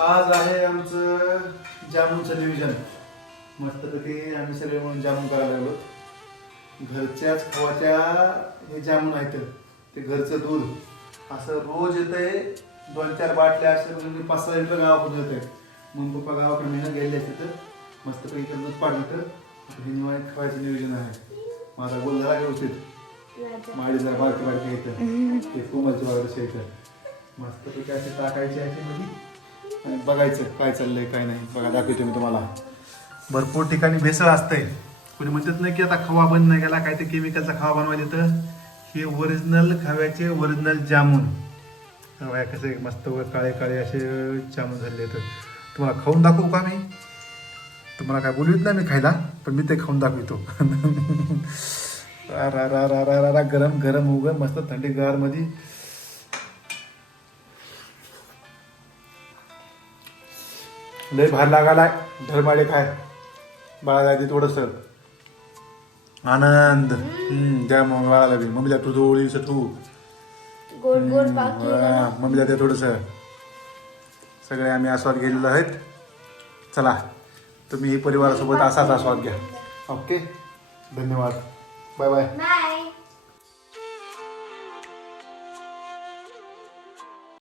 आज आहे आमचं जामुनचं नियोजन. मस्तपैकी आम्ही सगळे म्हणून जामुन करायला लागलो. घरच्याच खवाच्या हे जामुन आहेत, ते घरचं दूध असं रोज येतंय. 2-4 बाटल्या असं म्हणजे 5-6 लिटर गावाकडून येते. मग पप्पा गावाकडे मेहनत गेले असते तर मस्तपैकी दूध पाडलं तर हे निवांत खवायचं नियोजन आहे. माझा गोल झाला व्यवस्थित. माडी जरा बारकी बारकी येतं, ते कोमलची वगैरे येतं. मस्तपैकी असे टाकायचे मध्ये आणि बघायचं काय चाललंय काय नाही. बघा दाखवतो मी तुम्हाला. भरपूर ठिकाणी भेसळ असतंय. कोणी म्हणतात नाही की आता खवा बंद नाही गेला, काय ते केमिकलचा खवा बनवायला येतं. हे ओरिजिनल खव्याचे ओरिजिनल जामुन. खवा कसे मस्त वर काळे काळे असे जामुन झाले तर तुम्हाला खाऊन दाखवू का मी? तुम्हाला काय बोलवीत नाही मी खायला, पण मी ते खाऊन दाखवतो. रा रा रा रा रा रा गरम गरम उगम मस्त थंडीगार मध्ये. लय भार लागालाय. धरमाडे खाय बाळाला दे थोडस आनंद. द्या मग बाळाला बी. मम्मीला तू थोडीस तू गोड गोड बाकी मम्मीला दे थोडस. सगळे आम्ही आस्वाद गेलेलो आहेत. चला तुम्ही परिवारासोबत असाच आस्वाद घ्या. ओके धन्यवाद. Bye bye. बाय.